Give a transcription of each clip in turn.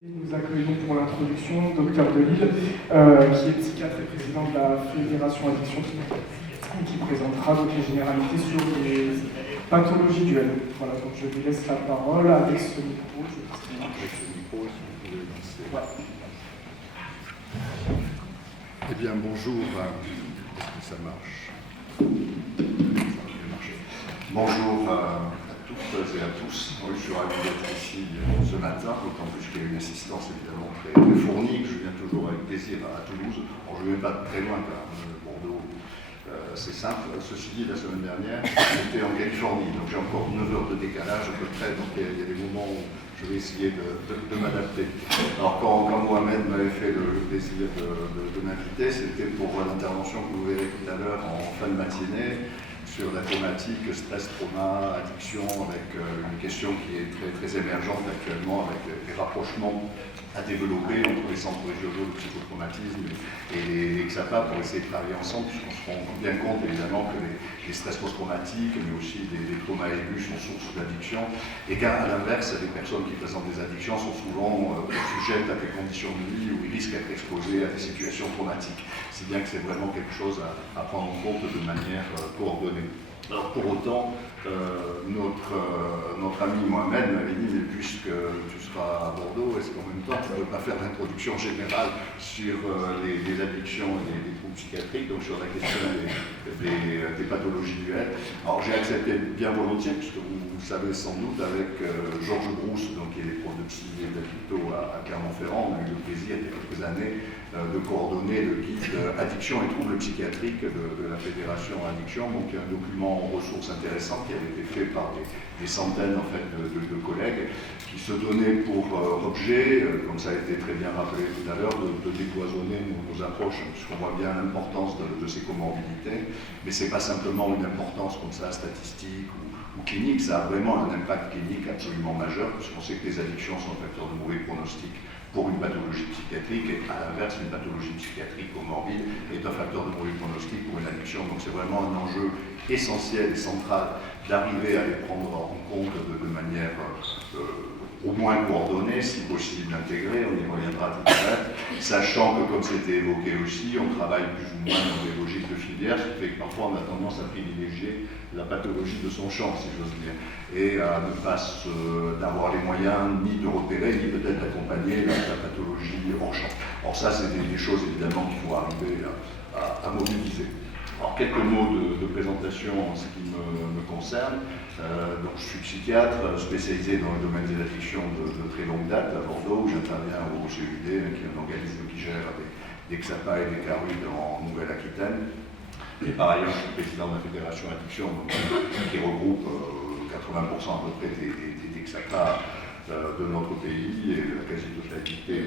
Nous accueillons pour l'introduction Dr Delille, qui est psychiatre et président de la Fédération Addiction, qui présentera donc les généralités sur les pathologies duelles. Voilà, donc je lui laisse la parole avec ce micro. Avec ce micro, si vous pouvez lancer. Voilà. Eh bien, bonjour. Est-ce que ça marche? Ça va bien marcher. Bonjour à toutes et à tous. Oui, je suis ravi d'être ici ce matin, d'autant plus qu'il y a une assistance évidemment très fournie, que je viens toujours avec plaisir à Toulouse. Bon, je ne vais pas très loin car Bordeaux, c'est simple. Ceci dit, la semaine dernière, j'étais en Californie, donc j'ai encore 9 heures de décalage à peu près, donc il y a des moments où je vais essayer de m'adapter. Alors quand Mohamed m'avait fait le plaisir de m'inviter, c'était pour l'intervention que vous verrez tout à l'heure en fin de matinée, sur la thématique stress, trauma, addiction, avec une question qui est très, très émergente actuellement, avec les rapprochements à développer entre les centres régionaux de psychotraumatisme et les XAPA pour essayer de travailler ensemble, puisqu'on se rend bien compte évidemment que les stress post-traumatiques, mais aussi des traumas aigus sont source d'addiction, et qu'à l'inverse, les personnes qui présentent des addictions sont souvent sujettes à des conditions de vie où ils risquent d'être exposés à des situations traumatiques, si bien que c'est vraiment quelque chose à prendre en compte de manière coordonnée. Alors pour autant, notre ami Mohamed m'avait dit, mais puisque tu seras à Bordeaux, est-ce qu'en même temps tu ne peux pas faire l'introduction générale sur les addictions et les troubles psychiatriques, donc sur la question des pathologies duelles. Alors j'ai accepté bien volontiers, puisque vous savez sans doute, avec Georges Brousse, donc, qui est prof de psy et d'hôpitaux à Clermont-Ferrand, on a eu le plaisir il y a quelques années de coordonner le guide Addiction et troubles psychiatriques de la Fédération Addiction, donc un document en ressources intéressantes qui avait été fait par des centaines en fait, de collègues qui se donnaient pour objet, comme ça a été très bien rappelé tout à l'heure, de décloisonner nos approches, puisqu'on voit bien l'importance de ces comorbidités, mais ce n'est pas simplement une importance comme ça statistique ou clinique, ça a vraiment un impact clinique absolument majeur, puisqu'on sait que les addictions sont un facteur de mauvais pronostic pour une pathologie psychiatrique, et à l'inverse, une pathologie psychiatrique comorbide est un facteur de mauvais pronostic pour une addiction. Donc c'est vraiment un enjeu essentiel et central d'arriver à les prendre en compte de manière au moins coordonnée, si possible intégrée, on y reviendra tout à l'heure, sachant que, comme c'était évoqué aussi, on travaille plus ou moins dans des logiques de filière, ce qui fait que parfois on a tendance à privilégier la pathologie de son champ, si j'ose dire, et à ne pas d'avoir les moyens ni de repérer, ni peut-être d'accompagner la pathologie hors champ. Or ça, c'est des choses évidemment qu'il faut arriver à mobiliser. Alors, quelques mots de présentation en ce qui me concerne. Donc, je suis psychiatre spécialisé dans le domaine des addictions de très longue date à Bordeaux, où j'interviens au CUD, qui est un organisme qui gère des XAPA et des CARUD en Nouvelle-Aquitaine. Et par ailleurs, je suis président de la Fédération Addiction, donc, qui regroupe 80% à peu près des XAPA de notre pays et la quasi-totalité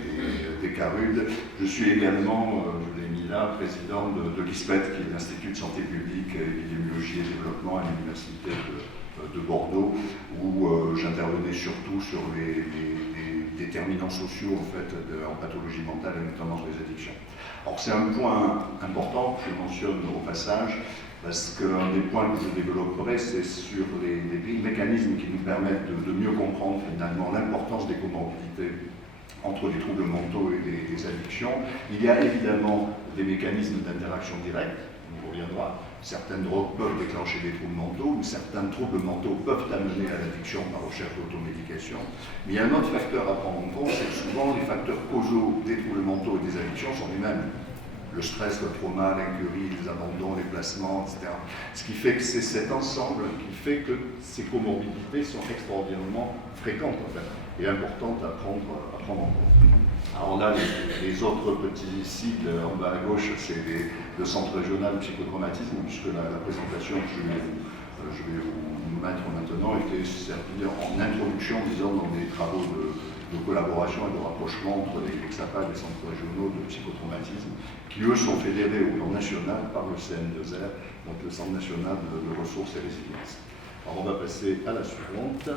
des CARUD. Je suis également, je l'ai mis là, président de l'ISPET, qui est l'Institut de santé publique, épidémiologie et développement à l'Université de Bordeaux, où j'intervenais surtout sur les déterminants sociaux en, fait, en pathologie mentale et notamment sur les addictions. Alors c'est un point important que je mentionne au passage, parce qu'un des points que je développerai, c'est sur les mécanismes qui nous permettent de mieux comprendre finalement l'importance des comorbidités entre les troubles mentaux et les addictions. Il y a évidemment des mécanismes d'interaction directe, on y reviendra. Certaines drogues peuvent déclencher des troubles mentaux, ou certains troubles mentaux peuvent amener à l'addiction par recherche d'automédication. Mais il y a un autre facteur à prendre en compte, c'est que souvent les facteurs causaux des troubles mentaux et des addictions sont les mêmes. Le stress, le trauma, l'incurie, les abandons, les placements, etc. Ce qui fait que c'est cet ensemble qui fait que ces comorbidités sont extraordinairement fréquentes en fait, et importantes à prendre en compte. Alors là, les autres petits sigles en bas à gauche, c'est le Centre régional de psychotraumatisme, puisque la présentation que je vais vous mettre maintenant était servie en introduction, disons, dans des travaux de collaboration et de rapprochement entre les XAPA et les centres régionaux de psychotraumatisme, qui eux sont fédérés au plan national par le CN2R, donc le Centre national de ressources et résilience. Alors on va passer à la suivante.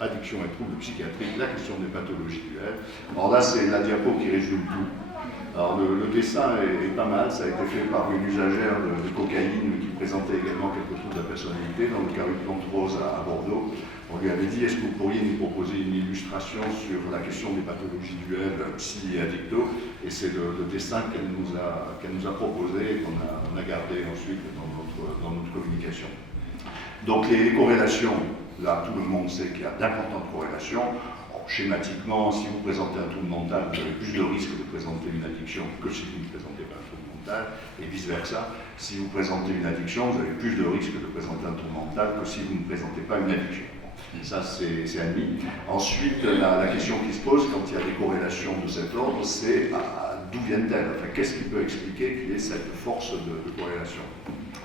Addiction et troubles psychiatriques, la question des pathologies duelles. Alors là, c'est la diapo qui résume tout. Alors le dessin est pas mal, ça a été fait par une usagère de cocaïne qui présentait également quelques troubles de la personnalité dans le carré de Plante Rose à Bordeaux. On lui avait dit, est-ce que vous pourriez nous proposer une illustration sur la question des pathologies duelles psy et addicto, et c'est le dessin qu'elle nous a proposé et qu'on a gardé ensuite dans notre communication. Donc les corrélations, là tout le monde sait qu'il y a d'importantes corrélations. Schématiquement, si vous présentez un trouble mental, vous avez plus de risques de présenter une addiction que si vous ne présentez pas un trouble mental, et vice-versa. Si vous présentez une addiction, vous avez plus de risques de présenter un trouble mental que si vous ne présentez pas une addiction. Ça, c'est admis. Ensuite, la question qui se pose quand il y a des corrélations de cet ordre, c'est d'où viennent-elles? Enfin, qu'est-ce qui peut expliquer qu'il y ait cette force de corrélation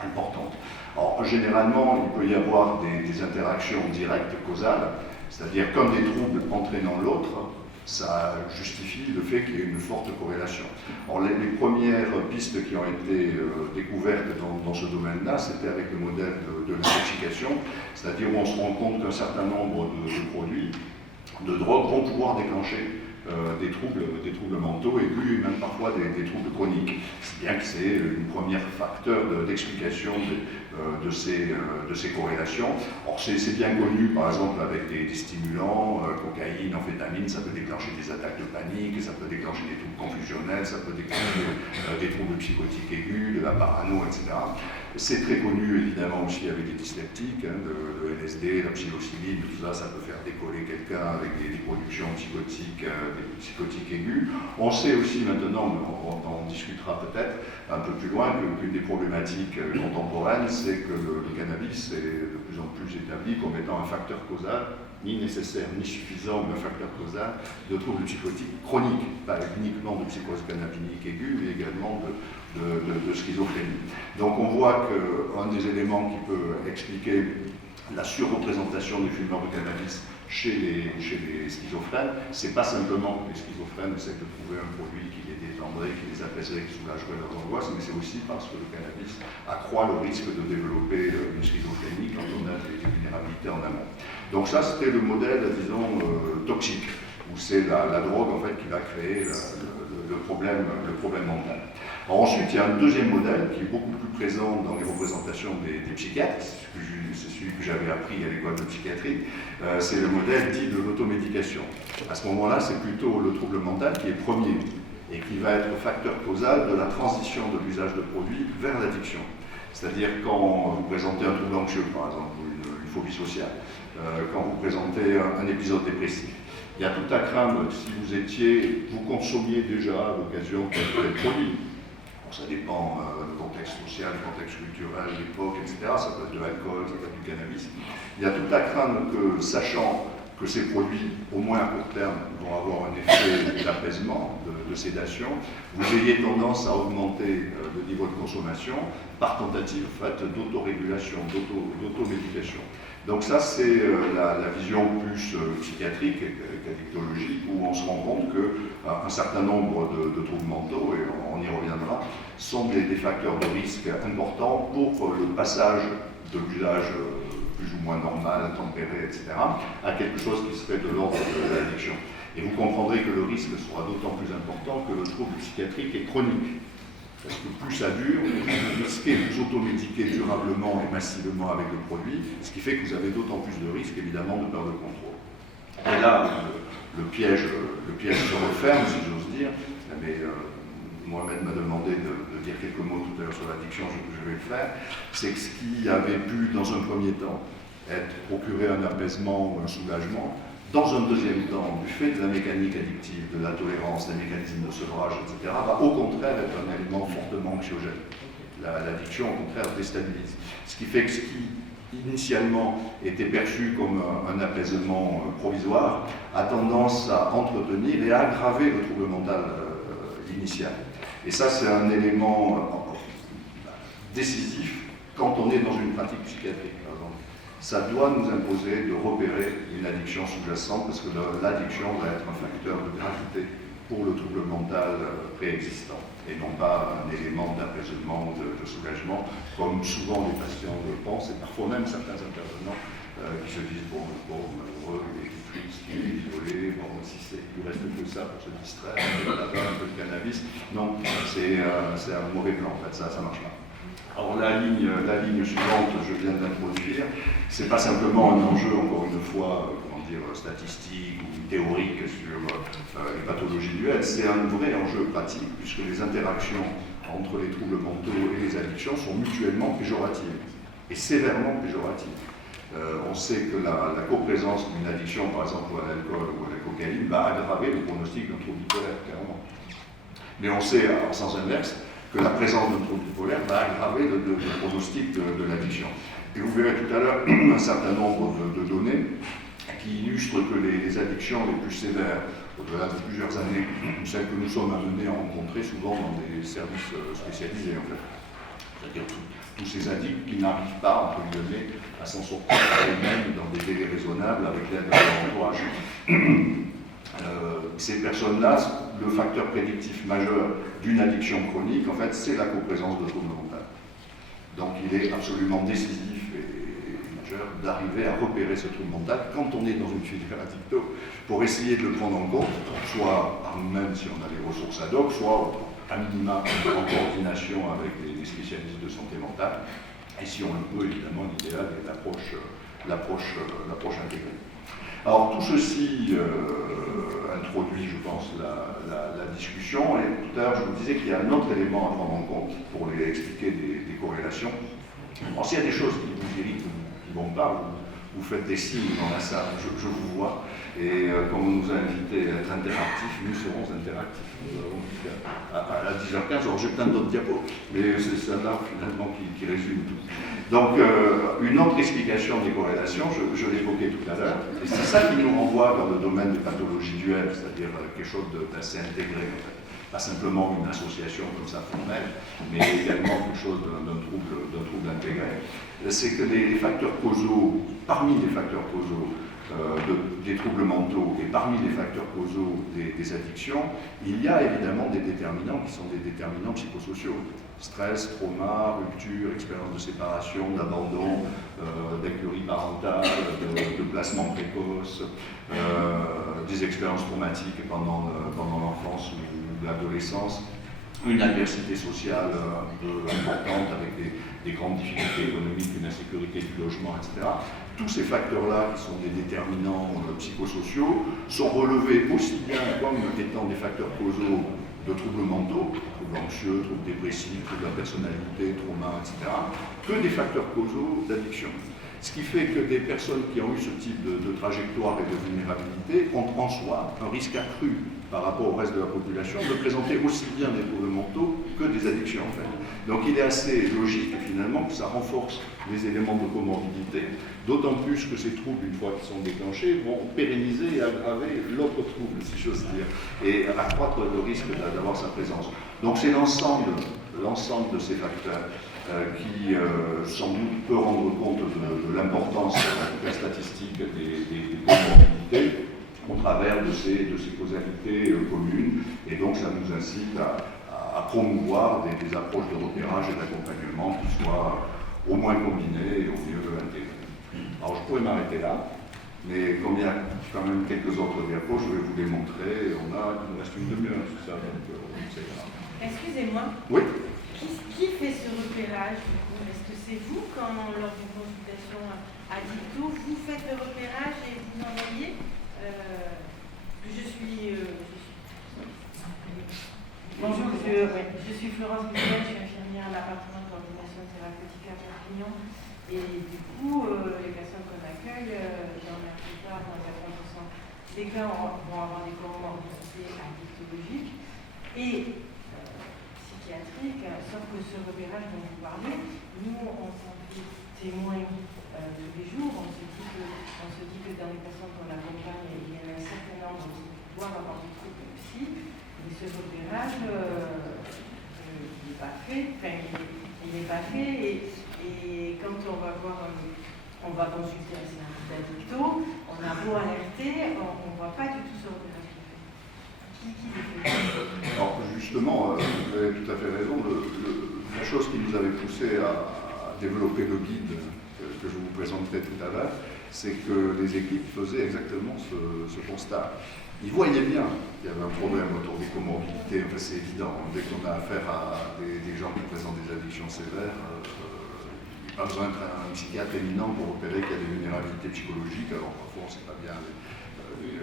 importante? Alors, généralement, il peut y avoir des interactions directes causales, c'est-à-dire comme des troubles entraînant l'autre, ça justifie le fait qu'il y ait une forte corrélation. Alors, les premières pistes qui ont été découvertes dans ce domaine-là, c'était avec le modèle de l'intoxication, c'est-à-dire où on se rend compte qu'un certain nombre de produits, de drogues, vont pouvoir déclencher des troubles mentaux aigus et même parfois des troubles chroniques. C'est bien que c'est une première facteur d'explication de ces corrélations. Or, c'est bien connu, par exemple, avec des stimulants, cocaïne, amphétamine, ça peut déclencher des attaques de panique, ça peut déclencher des troubles confusionnels, ça peut déclencher des troubles psychotiques aigus, de la parano, etc. C'est très connu, évidemment, aussi avec des dysleptiques, le LSD, la psilocybine, tout ça, ça peut faire décoller quelqu'un avec des productions psychotiques aigus. On sait aussi maintenant, on en discutera peut-être un peu plus loin, qu'une des problématiques contemporaines, c'est que le cannabis est de plus en plus établi comme étant un facteur causal, ni nécessaire ni suffisant, mais un facteur causal de troubles psychotiques chroniques, pas uniquement de psychose cannabinique aiguë, mais également de schizophrénie. Donc on voit qu'un des éléments qui peut expliquer la surreprésentation des fumeurs de cannabis chez les schizophrènes, c'est pas simplement que les schizophrènes essaient de trouver un produit qui les détendrait, qui les apaiserait, qui soulagerait leurs angoisses, mais c'est aussi parce que le cannabis accroît le risque de développer une schizophrénie quand on a des vulnérabilités en amont. Donc ça, c'était le modèle, disons, toxique, où c'est la drogue en fait qui va créer le problème mental. Alors ensuite, il y a un deuxième modèle qui est beaucoup plus présent dans les représentations des psychiatres, c'est celui que j'avais appris à l'école de psychiatrie, c'est le modèle dit de l'automédication. À ce moment-là, c'est plutôt le trouble mental qui est premier et qui va être facteur causal de la transition de l'usage de produits vers l'addiction. C'est-à-dire quand vous présentez un trouble anxieux, par exemple, ou une phobie sociale, quand vous présentez un épisode dépressif, il y a tout à craindre si vous consommiez déjà à l'occasion de produits. Ça dépend du contexte social, du contexte culturel, l'époque, etc. Ça peut être de l'alcool, ça peut être du cannabis. Il y a tout à craindre que, sachant que ces produits, au moins à court terme, vont avoir un effet d'apaisement, de sédation, vous ayez tendance à augmenter le niveau de consommation par tentative faite d'autorégulation, d'automédication. Donc ça, c'est la vision plus psychiatrique qu'addictologique, où on se rend compte qu'un certain nombre de troubles mentaux, et on y reviendra, sont des facteurs de risque importants pour le passage de l'usage plus ou moins normal, tempéré, etc., à quelque chose qui serait de l'ordre de l'addiction. Et vous comprendrez que le risque sera d'autant plus important que le trouble psychiatrique est chronique. Parce que plus ça dure, plus vous risquez de vous automédiquer durablement et massivement avec le produit, ce qui fait que vous avez d'autant plus de risques, évidemment, de perdre le contrôle. Et là, le piège se referme, si j'ose dire, mais Mohamed m'a demandé de dire quelques mots tout à l'heure sur l'addiction, je vais le faire. C'est que ce qui avait pu, dans un premier temps, procurer un apaisement ou un soulagement, dans un deuxième temps, du fait de la mécanique addictive, de la tolérance, des mécanismes de sevrage, etc., va au contraire être un élément fortement anxiogène. L'addiction, au contraire, déstabilise. Ce qui fait que ce qui, initialement, était perçu comme un apaisement provisoire, a tendance à entretenir et à aggraver le trouble mental initial. Et ça, c'est un élément décisif quand on est dans une pratique psychiatrique, par exemple. Ça doit nous imposer de repérer une addiction sous-jacente, parce que l'addiction va être un facteur de gravité pour le trouble mental préexistant, et non pas un élément d'apaisement ou de soulagement, comme souvent les patients le pensent, et parfois même certains intervenants qui se disent bon, malheureux, il est triste, il est isolé, bon, si il reste que ça pour se distraire, un peu de cannabis, non, c'est un mauvais plan en fait, ça marche pas. Alors la ligne suivante, je viens de l'introduire, c'est pas simplement un enjeu, encore une fois, statistique ou théorique sur les pathologies du L, c'est un vrai enjeu pratique, puisque les interactions entre les troubles mentaux et les addictions sont mutuellement péjoratives, et sévèrement péjoratives. On sait que la coprésence d'une addiction, par exemple à l'alcool ou à la cocaïne, va aggraver le pronostic d'un trouble bipolaire, clairement. Mais on sait, en sens inverse, que la présence d'un trouble bipolaire va aggraver le pronostic de l'addiction. Et vous verrez tout à l'heure un certain nombre de données qui illustrent que les addictions les plus sévères, au-delà de plusieurs années, celles que nous sommes amenés à rencontrer souvent dans des services spécialisés, en fait. C'est-à-dire tous ces addicts qui n'arrivent pas, entre guillemets, à s'en sortir par eux-mêmes dans des délais raisonnables avec l'aide de leur entourage. Ces personnes-là, le facteur prédictif majeur d'une addiction chronique, en fait, c'est la coprésence de troubles mentaux. Donc il est absolument décisif d'arriver à repérer ce trouble mental quand on est dans une filière addicto, pour essayer de le prendre en compte, soit par nous-mêmes si on a les ressources ad hoc, soit à minima en coordination avec les spécialistes de santé mentale, et si on le peut, évidemment, l'idéal est l'approche intégrée. Alors tout ceci introduit, je pense, la discussion, et tout à l'heure je vous disais qu'il y a un autre élément à prendre en compte pour expliquer des corrélations. Alors s'il y a des choses qui vous irritent, qui ne vont pas, vous faites des signes dans la salle, je vous vois, et comme on nous a invités à être interactifs, nous serons interactifs. À 10h15, alors j'ai plein d'autres diapos, mais c'est ça là finalement qui résume tout. Donc une autre explication des corrélations, je l'évoquais tout à l'heure, et c'est ça qui nous renvoie vers le domaine des pathologies duelles, c'est-à-dire quelque chose d'assez intégré en fait. Pas simplement une association comme ça formelle, mais également quelque chose d'un trouble intégré. C'est que les facteurs causaux, parmi les facteurs causaux des troubles mentaux et parmi les facteurs causaux des addictions, il y a évidemment des déterminants qui sont des déterminants psychosociaux. Stress, trauma, rupture, expérience de séparation, d'abandon, d'incurie parentale, de placement précoce, des expériences traumatiques pendant l'enfance ou l'adolescence, une adversité sociale un peu importante avec des grandes difficultés économiques, une insécurité du logement, etc. Tous ces facteurs-là, qui sont des déterminants psychosociaux, sont relevés aussi bien comme étant des facteurs causaux de troubles mentaux, troubles anxieux, troubles dépressifs, troubles de la personnalité, trauma, etc., que des facteurs causaux d'addiction. Ce qui fait que des personnes qui ont eu ce type de trajectoire et de vulnérabilité ont en soi un risque accru par rapport au reste de la population de présenter aussi bien des troubles mentaux que des addictions en fait. Donc il est assez logique finalement que ça renforce les éléments de comorbidité, d'autant plus que ces troubles, une fois qu'ils sont déclenchés, vont pérenniser et aggraver l'autre trouble, si j'ose dire, et accroître le risque d'avoir sa présence. Donc c'est l'ensemble de ces facteurs qui sans doute peut rendre compte de l'importance statistique des comorbidités au travers de ces causalités communes, et donc ça nous incite à promouvoir des approches de repérage et d'accompagnement qui soient au moins combinées et au mieux intégrées. Alors je pourrais m'arrêter là, mais comme il y a quand même quelques autres diapos, je vais vous les montrer. Il nous reste une demi-heure, tout ça, donc c'est grave. Excusez-moi. Oui. Qui fait ce repérage du coup? Est-ce que c'est vous, quand lors d'une consultation addicto, vous faites le repérage et vous l'envoyez? Bonjour, je suis Florence Boulet, je suis infirmière à l'appartement de coordination thérapeutique à Perpignan. Et du coup, les personnes qu'on accueille, dans la plupart, dans 80% des cas, vont avoir des comorbidités addictologiques et psychiatriques, sauf que ce repérage dont vous parlez, nous, on s'en fait témoin tous les jours. On se dit que dans les personnes qu'on accompagne, il y en a un certain nombre qui doivent avoir des troubles aussi. Et ce repérage, il n'est pas fait. Et quand on va consulter un service d'addicto, on a beau alerter, on ne voit pas du tout ce repérage qui le fait. Alors justement, vous avez tout à fait raison. La chose qui nous avait poussé à développer le guide que je vous présenterai tout à l'heure, c'est que les équipes faisaient exactement ce constat. Ils voyaient bien qu'il y avait un problème autour des comorbidités, enfin, c'est évident. Dès qu'on a affaire à des gens qui présentent des addictions sévères, il n'y a pas besoin d'être un psychiatre éminent pour repérer qu'il y a des vulnérabilités psychologiques. Alors parfois on ne sait pas bien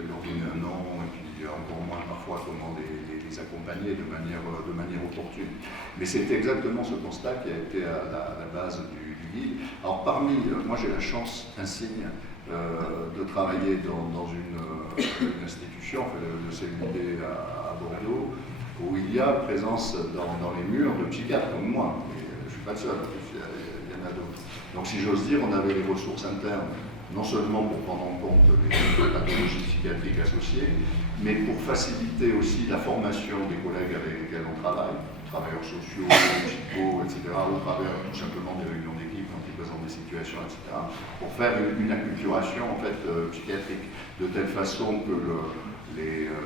leur donner un nom, et puis encore moins parfois comment les accompagner de manière opportune. Mais c'est exactement ce constat qui a été à la base du guide. Alors moi j'ai la chance insigne de travailler dans une institution, le CNUD à Bordeaux, où il y a présence dans les murs de psychiatres comme moi. Et je ne suis pas le seul, il y en a d'autres. Donc si j'ose dire, on avait les ressources internes, non seulement pour prendre en compte les pathologies psychiatriques associées, mais pour faciliter aussi la formation des collègues avec lesquels on travaille, travailleurs sociaux, psychos, etc., au travers tout simplement des réunions d'équipe quand ils présentent des situations, etc., pour faire une acculturation en fait, psychiatrique, de telle façon que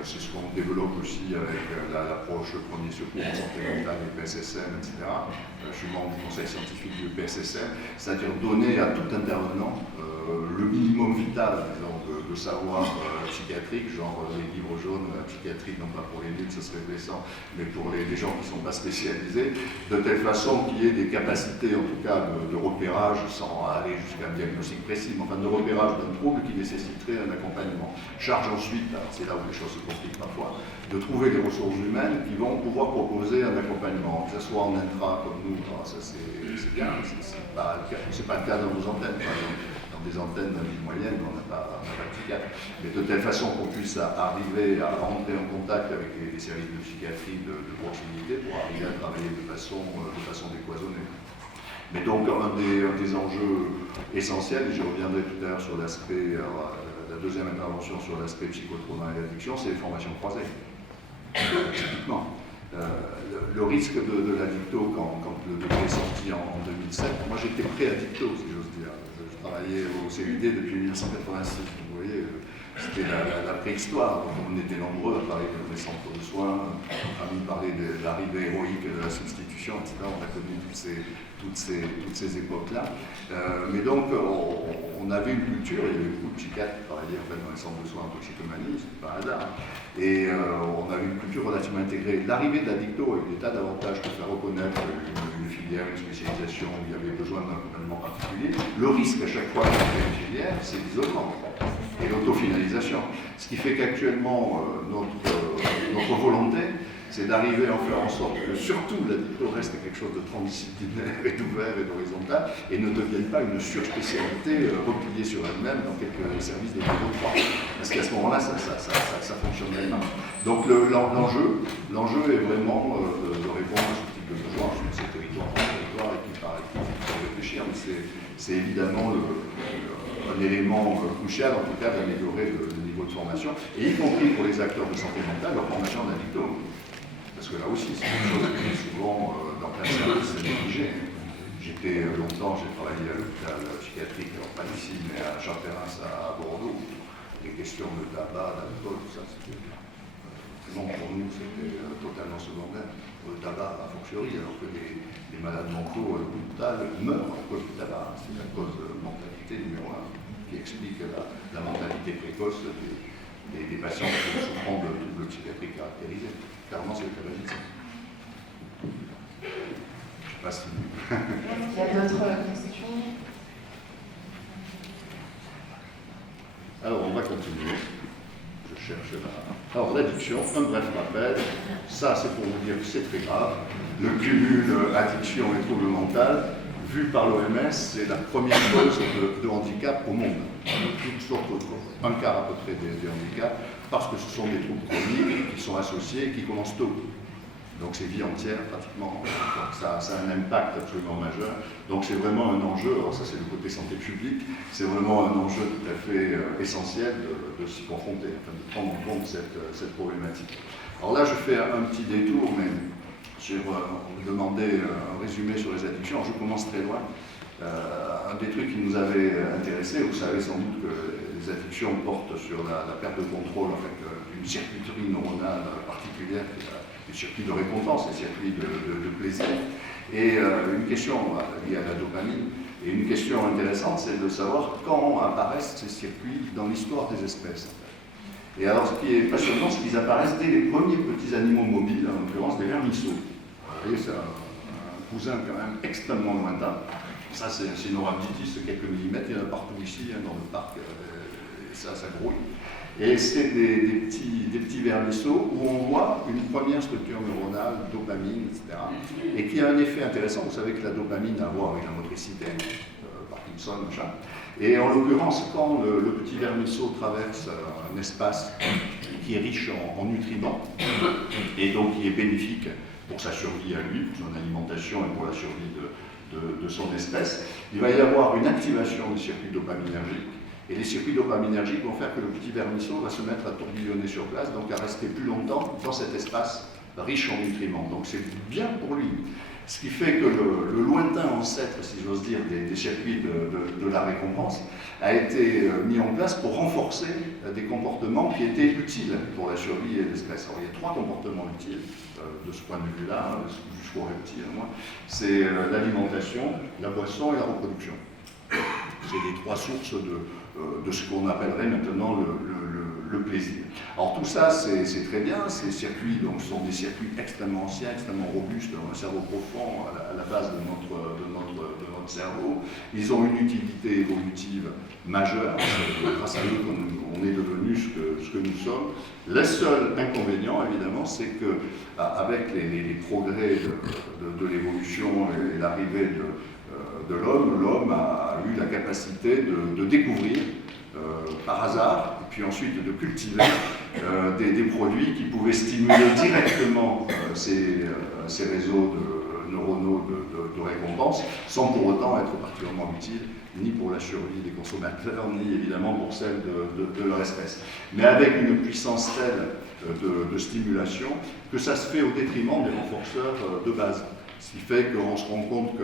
c'est ce qu'on développe aussi avec l'approche premier secours en santé mentale et PSSM, etc. Je suis membre du conseil scientifique du PSSM, c'est-à-dire donner à tout intervenant le minimum vital, disons, de savoir psychiatrique, genre les livres jaunes, la psychiatrie, non pas pour les nuls, ce serait blessant, mais pour les gens qui ne sont pas spécialisés, de telle façon qu'il y ait des capacités, en tout cas, de repérage, sans aller jusqu'à un diagnostic précis, mais enfin de repérage d'un trouble qui nécessiterait un accompagnement. Charge ensuite, c'est là où les choses se compliquent parfois, de trouver des ressources humaines qui vont pouvoir proposer un accompagnement, que ce soit en intra comme nous, ça c'est bien, c'est pas le cas dans nos antennes, par exemple. Dans des antennes de ville moyenne, on n'a pas de psychiatre, mais de telle façon qu'on puisse arriver à rentrer en contact avec les services de psychiatrie de proximité pour arriver à travailler de façon décloisonnée. Mais donc un des enjeux essentiels, et j'y reviendrai tout à l'heure sur l'aspect, la deuxième intervention sur l'aspect psychotrauma et addiction, c'est les formations croisées. Typiquement. Le risque de l'addicto, quand le décret est sorti en 2007, moi j'étais pré-addicto, si j'ose dire. Je travaillais au CUD depuis 1986, vous voyez, c'était la préhistoire, donc on était nombreux à parler des centres de soins, on a parlé de l'arrivée héroïque de la substitution, etc. On a connu toutes ces époques-là. Mais donc, on avait une culture, il y avait beaucoup de psychiatres qui travaillaient en fait, dans les centres de soins en toxicomanie, c'est pas un hasard. Et on avait une culture relativement intégrée. L'arrivée de l'addicto avec des tas d'avantages pour faire reconnaître une filière, une spécialisation où il y avait besoin d'un accompagnement particulier. Le risque à chaque fois qu'on fait une filière, c'est l'isolement et l'autofinalisation. Ce qui fait qu'actuellement, notre volonté, c'est d'arriver à faire en sorte que surtout l'addicto reste quelque chose de transdisciplinaire et d'ouvert et d'horizontal et ne devienne pas une surspécialité repliée sur elle-même dans quelques services de niveau 3. Parce qu'à ce moment-là, ça fonctionnerait pas. Donc l'enjeu est vraiment de répondre à ce type de besoin. Ensuite, c'est territoire par territoire et qui faut réfléchir, mais c'est évidemment un élément crucial, en tout cas, d'améliorer le niveau de formation, et y compris pour les acteurs de santé mentale, leur formation en addicto. Parce que là aussi, c'est quelque chose qui est souvent dans plein service négligé. J'ai travaillé à l'hôpital psychiatrique, alors pas ici, mais à Champerens, à Bordeaux. Les questions de tabac, d'alcool, tout ça, c'était pour nous, c'était totalement secondaire. Le tabac, a fortiori, alors que les malades mentaux mentales meurent à cause du tabac. C'est la cause de mortalité numéro 1 qui explique la mentalité précoce des patients souffrant de troubles psychiatriques caractérisés. Clairement, c'est le tabagisme. Je ne sais pas si... Il y a d'autres questions? Alors, on va continuer. Je cherche là. Alors, l'addiction, un bref rappel. Ça, c'est pour vous dire que c'est très grave. Le cumul addiction et trouble mental, vu par l'OMS, c'est la première cause de handicap au monde. Toutes sortes un quart à peu près des handicaps, parce que ce sont des troubles chroniques qui sont associés et qui commencent tôt. Donc c'est vie entière pratiquement, donc ça a un impact absolument majeur. Donc c'est vraiment un enjeu, alors ça c'est le côté santé publique, c'est vraiment un enjeu tout à fait essentiel de s'y confronter, enfin, de prendre en compte cette problématique. Alors là je fais un petit détour, mais on me demandait un résumé sur les addictions, alors je commence très loin. Un des trucs qui nous avait intéressé, vous savez sans doute que les addictions portent sur la perte de contrôle en fait, d'une circuiterie neuronale particulière, qui est les circuits de récompense, les circuits de plaisir. Et une question liée à la dopamine, Et une question intéressante, c'est de savoir quand apparaissent ces circuits dans l'histoire des espèces. Et alors, ce qui est passionnant, c'est qu'ils apparaissent dès les premiers petits animaux mobiles, en l'occurrence des vermisseaux. Vous voyez, c'est un cousin quand même extrêmement lointain. Ça, c'est une Horaptitis de quelques millimètres, il y en a partout ici, hein, dans le parc, et ça grouille. Et c'est des petits vermisseaux où on voit une première structure neuronale, dopamine, etc. Et qui a un effet intéressant. Vous savez que la dopamine a à voir avec la motricité, Parkinson, machin. Et en l'occurrence, quand le petit vermisseau traverse un espace qui est riche en nutriments, et donc qui est bénéfique pour sa survie à lui, pour son alimentation et pour la survie de son espèce, il va y avoir une activation des circuits dopaminergiques. Et les circuits dopaminergiques vont faire que le petit vermisseau va se mettre à tourbillonner sur place, donc à rester plus longtemps dans cet espace riche en nutriments. Donc c'est bien pour lui. Ce qui fait que le lointain ancêtre, si j'ose dire, des circuits de la récompense a été mis en place pour renforcer des comportements qui étaient utiles pour la survie de l'espèce. Alors il y a 3 comportements utiles de ce point de vue-là, jusqu'au reptile, moi. C'est l'alimentation, la boisson et la reproduction. C'est les 3 sources de ce qu'on appellerait maintenant le plaisir. Alors tout ça, c'est très bien. Ces circuits donc, sont des circuits extrêmement anciens, extrêmement robustes, dans un cerveau profond à la base de notre cerveau. Ils ont une utilité évolutive majeure. Grâce à eux, on est devenu ce que nous sommes. Le seul inconvénient, évidemment, c'est qu'avec les progrès de l'évolution et l'arrivée de l'homme a eu la capacité de découvrir par hasard, et puis ensuite de cultiver des produits qui pouvaient stimuler directement ces réseaux neuronaux de récompense, sans pour autant être particulièrement utiles, ni pour la survie des consommateurs, ni évidemment pour celle de leur espèce. Mais avec une puissance telle de stimulation que ça se fait au détriment des renforceurs de base. Ce qui fait qu'on se rend compte que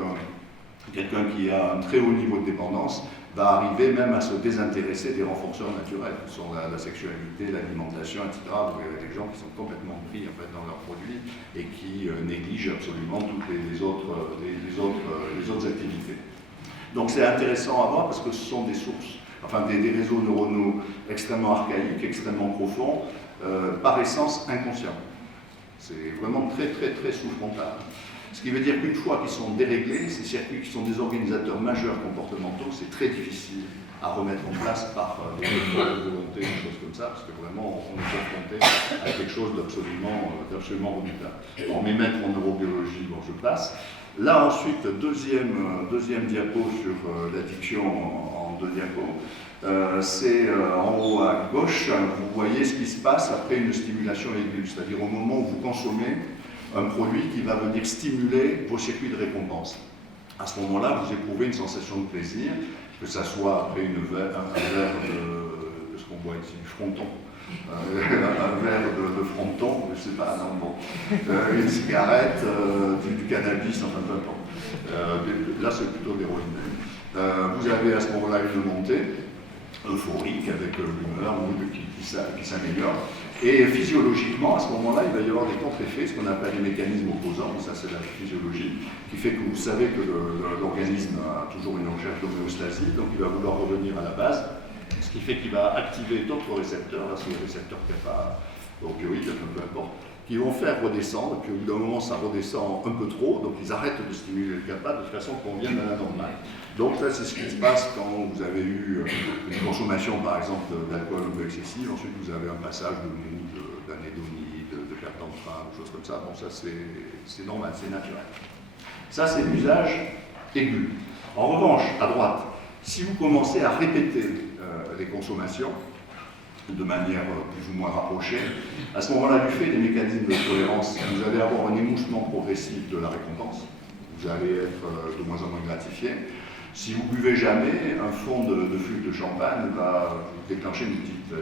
quelqu'un qui a un très haut niveau de dépendance va arriver même à se désintéresser des renforceurs naturels, qui sont la sexualité, l'alimentation, etc. Vous avez des gens qui sont complètement pris en fait, dans leurs produits et qui négligent absolument toutes les autres activités. Donc c'est intéressant à voir parce que ce sont des sources, enfin des réseaux neuronaux extrêmement archaïques, extrêmement profonds, par essence inconscients. C'est vraiment très sous-frontal. Ce qui veut dire qu'une fois qu'ils sont déréglés, ces circuits qui sont des organisateurs majeurs comportementaux, c'est très difficile à remettre en place par des contrôles de volonté, des choses comme ça, parce que vraiment on est confronté à quelque chose d'absolument redoutable. On met mettre en neurobiologie, bon je passe. Là ensuite, deuxième diapo sur l'addiction en 2 diapos. C'est en haut à gauche, vous voyez ce qui se passe après une stimulation aiguë, c'est-à-dire au moment où vous consommez un produit qui va venir stimuler vos circuits de récompense. À ce moment-là, vous éprouvez une sensation de plaisir, que ça soit après un verre de ce qu'on boit ici, du fronton, un verre de fronton, je ne sais pas, non, bon, une cigarette, du cannabis, enfin peu importe. Là, c'est plutôt l'héroïne. Vous avez à ce moment-là une montée euphorique avec l'humeur qui s'améliore. Et physiologiquement, à ce moment-là, il va y avoir des contre-effets, ce qu'on appelle les mécanismes opposants, ça c'est la physiologie, qui fait que vous savez que l'organisme a toujours une recherche d'homéostasie, donc il va vouloir revenir à la base, ce qui fait qu'il va activer d'autres récepteurs, là c'est les récepteurs kappa, opioïdes, peu importe, qui vont faire redescendre, et puis au bout d'un moment ça redescend un peu trop, donc ils arrêtent de stimuler le kappa de façon qu'on vienne à la normale. Donc là c'est ce qui se passe quand vous avez eu une consommation par exemple d'alcool un peu excessive, ensuite vous avez un passage de mood, d'anédonie, de perte d'entrain, des choses comme ça, bon ça c'est normal, c'est naturel. Ça c'est l'usage aigu. En revanche, à droite, si vous commencez à répéter les consommations, de manière plus ou moins rapprochée, à ce moment-là, du fait des mécanismes de tolérance, vous allez avoir un émoussement progressif de la récompense, vous allez être de moins en moins gratifié. Si vous buvez jamais, un fond de flûte de champagne va vous déclencher une petite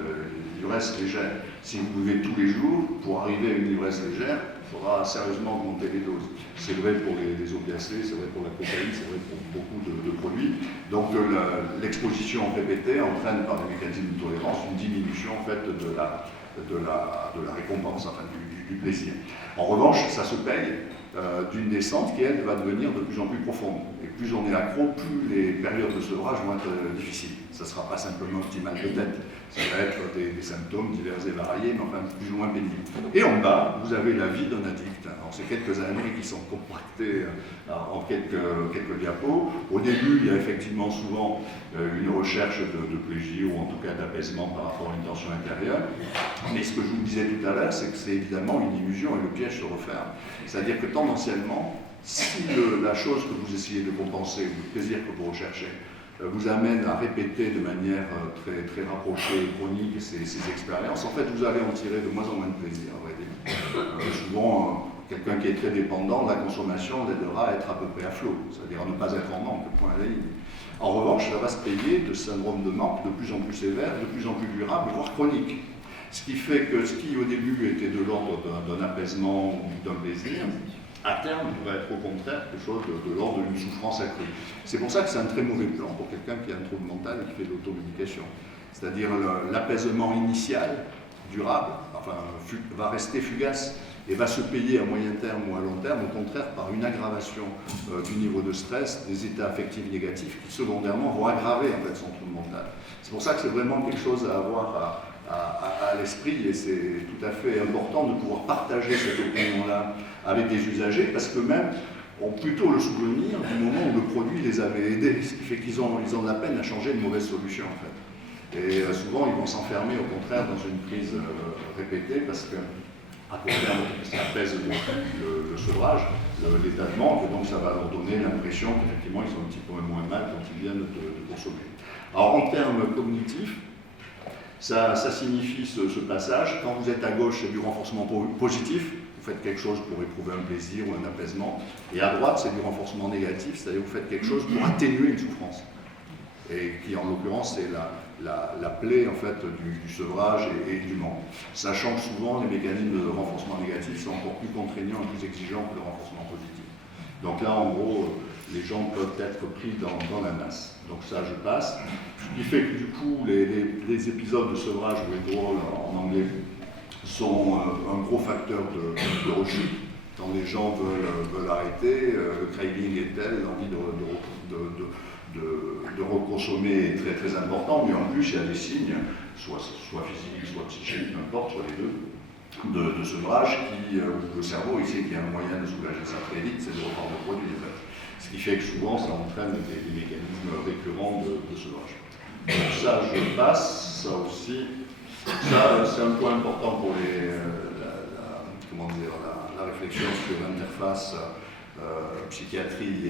ivresse légère. Si vous buvez tous les jours, pour arriver à une ivresse légère, il faudra sérieusement augmenter les doses. C'est vrai pour les opiacés, c'est vrai pour la cocaïne, c'est vrai pour beaucoup de produits. Donc l'exposition répétée entraîne par des mécanismes de tolérance une diminution en fait, de la récompense, enfin du plaisir. En revanche, ça se paye d'une descente qui, elle, va devenir de plus en plus profonde. Et plus on est accro, plus les périodes de sevrage vont être difficiles. Ça ne sera pas simplement un petit mal de tête, ça va être des symptômes divers et variés, mais enfin plus ou moins pénibles. Et en bas, vous avez la vie d'un addict. Alors c'est quelques années qui sont compactées en quelques diapos. Au début, il y a effectivement souvent une recherche de plaisir ou en tout cas d'apaisement par rapport à une tension intérieure. Mais ce que je vous disais tout à l'heure, c'est que c'est évidemment une illusion et le piège se referme. C'est-à-dire que tendanciellement, si la chose que vous essayez de compenser, le plaisir que vous recherchez, vous amène à répéter de manière très, très rapprochée et chronique ces expériences, en fait, vous allez en tirer de moins en moins de plaisir, à vrai dire. Souvent, quelqu'un qui est très dépendant, la consommation l'aidera à être à peu près à flot, c'est-à-dire à ne pas être en manque, point à la ligne. En revanche, ça va se payer de syndrome de manque de plus en plus sévère, de plus en plus durable, voire chronique. Ce qui fait que ce qui, au début, était de l'ordre d'un apaisement ou d'un plaisir, à terme, va être au contraire quelque chose de l'ordre d'une souffrance accrue. C'est pour ça que c'est un très mauvais plan pour quelqu'un qui a un trouble mental et qui fait de l'automédication. C'est-à-dire l'apaisement initial, durable, enfin, va rester fugace et va se payer à moyen terme ou à long terme, au contraire, par une aggravation du niveau de stress, des états affectifs négatifs qui, secondairement, vont aggraver en fait, son trouble mental. C'est pour ça que c'est vraiment quelque chose à avoir à l'esprit, et c'est tout à fait important de pouvoir partager cette opinion-là avec des usagers, parce qu'eux-mêmes ont plutôt le souvenir du moment où le produit les avait aidés, ce qui fait qu'ils ont de la peine à changer une mauvaise solution en fait. Et souvent ils vont s'enfermer au contraire dans une crise répétée, parce que à court terme ça apaise le sevrage, l'état de manque, et donc ça va leur donner l'impression qu'effectivement ils sont un petit peu moins mal quand ils viennent de consommer. Alors en termes cognitifs, ça signifie ce passage. Quand vous êtes à gauche, c'est du renforcement positif. Vous faites quelque chose pour éprouver un plaisir ou un apaisement. Et à droite, c'est du renforcement négatif, c'est-à-dire vous faites quelque chose pour atténuer une souffrance. Et qui, en l'occurrence, c'est la plaie en fait, du sevrage et du manque. Sachant que souvent, les mécanismes de renforcement négatif sont encore plus contraignants et plus exigeants que le renforcement positif. Donc là, en gros, les gens peuvent être pris dans la masse. Donc ça, je passe. Ce qui fait que du coup, les épisodes de sevrage withdrawal en anglais sont un gros facteur de rechute. Quand les gens veulent arrêter, le craving est tel, l'envie de reconsommer est très très important, mais en plus il y a des signes, soit physiques, soit psychiques, n'importe, soit les deux, de sevrage qui, le cerveau, il sait qu'il y a un moyen de soulager ça très vite, c'est le report de produit. En fait. Ce qui fait que souvent ça entraîne des mécanismes récurrents de sevrage. Donc ça, je passe, ça aussi. Ça, c'est un point important pour la réflexion sur l'interface psychiatrie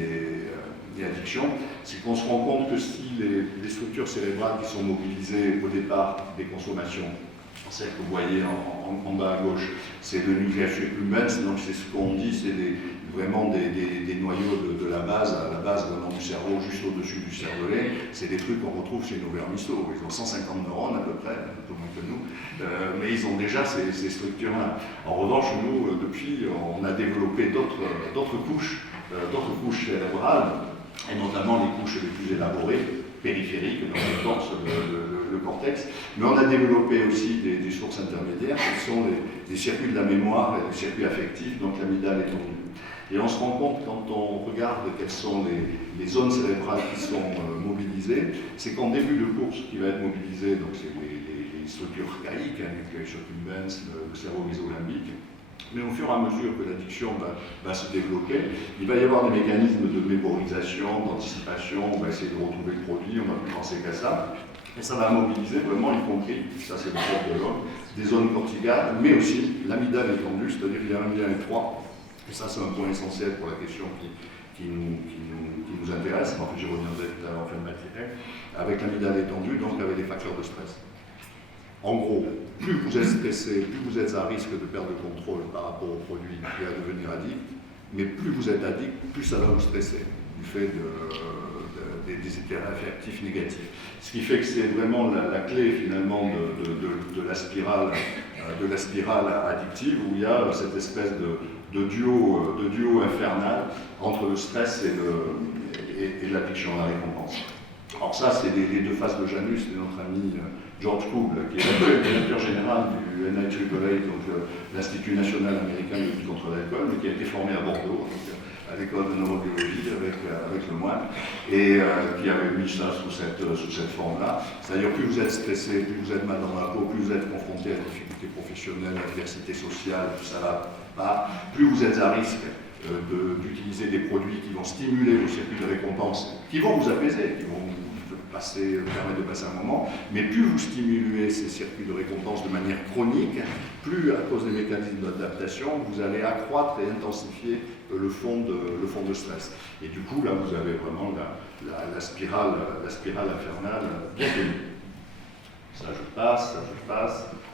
et addiction. C'est qu'on se rend compte que si les structures cérébrales qui sont mobilisées au départ des consommations, celle que vous voyez en bas à gauche, c'est le nucleus accumbens, donc c'est ce qu'on dit, c'est vraiment des noyaux de la base, à la base venant du cerveau, juste au-dessus du cervelet. C'est des trucs qu'on retrouve chez nos vermisseaux. Ils ont 150 neurones à peu près, un peu moins que nous, mais ils ont déjà ces structures-là. En revanche, nous, depuis, on a développé d'autres couches cérébrales, et notamment les couches les plus élaborées, périphériques, donc le cortex, mais on a développé aussi des sources intermédiaires qui sont les circuits de la mémoire et les circuits affectifs, donc l'amygdale étendue. Et on se rend compte, quand on regarde quelles sont les zones cérébrales qui sont mobilisées, c'est qu'en début de course, ce qui va être mobilisé, donc c'est les structures archaïques, le nucleus accumbens, le cerveau mésolimbique, mais au fur et à mesure que l'addiction va se développer, il va y avoir des mécanismes de mémorisation, d'anticipation, on va essayer de retrouver le produit, on va plus penser qu'à ça, et ça va mobiliser vraiment, y compris, ça c'est le corps de l'homme, des zones corticales, mais aussi l'amygdale étendue, c'est-à-dire qu'il y a un lien étroit. Et ça, c'est un point essentiel pour la question qui nous intéresse, enfin, j'y reviendrai tout à l'heure en fin de matinée, avec l'amygdale étendue, donc avec des facteurs de stress. En gros, plus vous êtes stressé, plus vous êtes à risque de perdre le contrôle par rapport au produit et à devenir addict, mais plus vous êtes addict, plus ça va vous stresser, du fait des états affectifs négatifs. Ce qui fait que c'est vraiment la clé finalement de la spirale addictive, où il y a cette espèce de duo infernal entre le stress et l'addiction à la récompense. Alors ça, c'est les deux faces de Janus de notre ami George Kugel, qui est le directeur général du NIH, donc l'Institut national américain de lutte contre l'alcool, mais qui a été formé à Bordeaux. Donc, à l'école de neurobiologie avec le moine, et qui avait mis ça sous cette forme-là. C'est-à-dire, plus vous êtes stressé, plus vous êtes mal dans la peau, plus vous êtes confronté à des difficultés professionnelles, à l'adversité sociale, tout ça va pas, plus vous êtes à risque d'utiliser des produits qui vont stimuler vos circuits de récompense, qui vont vous apaiser, qui vont vous permettre de passer un moment, mais plus vous stimulez ces circuits de récompense de manière chronique, plus à cause des mécanismes d'adaptation, vous allez accroître et intensifier le fond de stress. Et du coup, là, vous avez vraiment la spirale infernale bien connue. Ça je passe.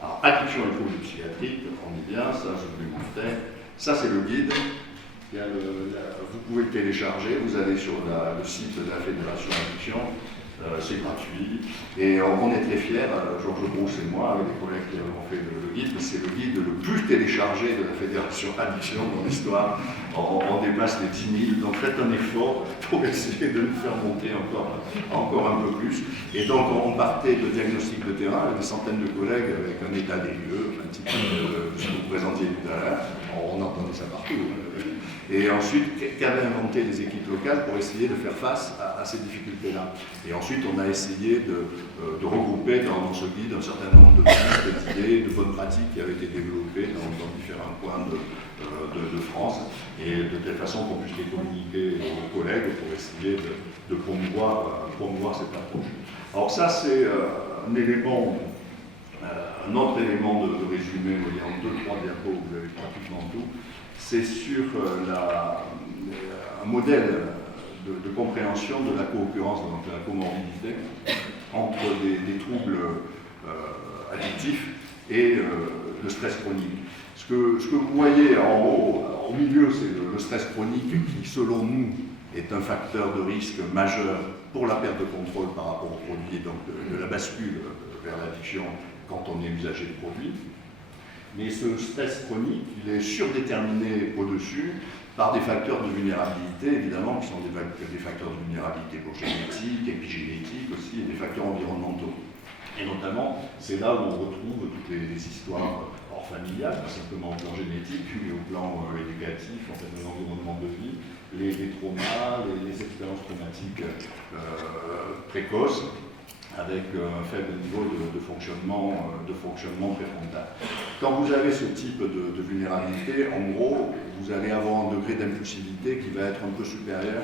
Alors, addiction et troubles psychiatriques, on dit bien, ça je vous le montrais. Ça c'est le guide. Vous pouvez le télécharger, vous allez sur le site de la Fédération Addiction. C'est gratuit et on est très fiers, Georges Brousse et moi, avec des collègues qui avons fait le guide, c'est le guide le plus téléchargé de la Fédération Addiction dans l'histoire. On dépasse les 10 000, donc faites un effort pour essayer de nous faire monter encore un peu plus. Et donc on partait de diagnostic de terrain avec des centaines de collègues avec un état des lieux, un petit peu ce que vous présentiez tout à l'heure, on entendait ça partout. Et ensuite, qu'avaient inventé les équipes locales pour essayer de faire face à ces difficultés-là. Et ensuite, on a essayé de regrouper dans ce guide un certain nombre de pistes, d'idées, de bonnes pratiques qui avaient été développées dans différents coins de France, et de telle façon qu'on puisse les communiquer aux collègues pour essayer de promouvoir cette approche. Alors ça, c'est un élément, un autre élément de résumé, vous voyez, en 2-3 diapos, vous avez pratiquement tout. C'est sur un modèle de compréhension de la co-occurrence, donc de la comorbidité, entre des troubles addictifs et le stress chronique. Ce que vous voyez en haut, au milieu, c'est le stress chronique qui, selon nous, est un facteur de risque majeur pour la perte de contrôle par rapport au produit, et donc de la bascule vers l'addiction quand on est usager de produit. Mais ce stress chronique, il est surdéterminé au-dessus par des facteurs de vulnérabilité, évidemment, qui sont des facteurs de vulnérabilité génétiques, épigénétiques aussi, et des facteurs environnementaux. Et notamment, c'est là où on retrouve toutes les histoires hors familiales, pas simplement au plan génétique, mais au plan éducatif, en fait, de l'environnement de vie, les traumas, les expériences traumatiques précoces, avec un faible niveau de fonctionnement préfrontal. Quand vous avez ce type de vulnérabilité, en gros, vous allez avoir un degré d'impulsivité qui va être un peu supérieur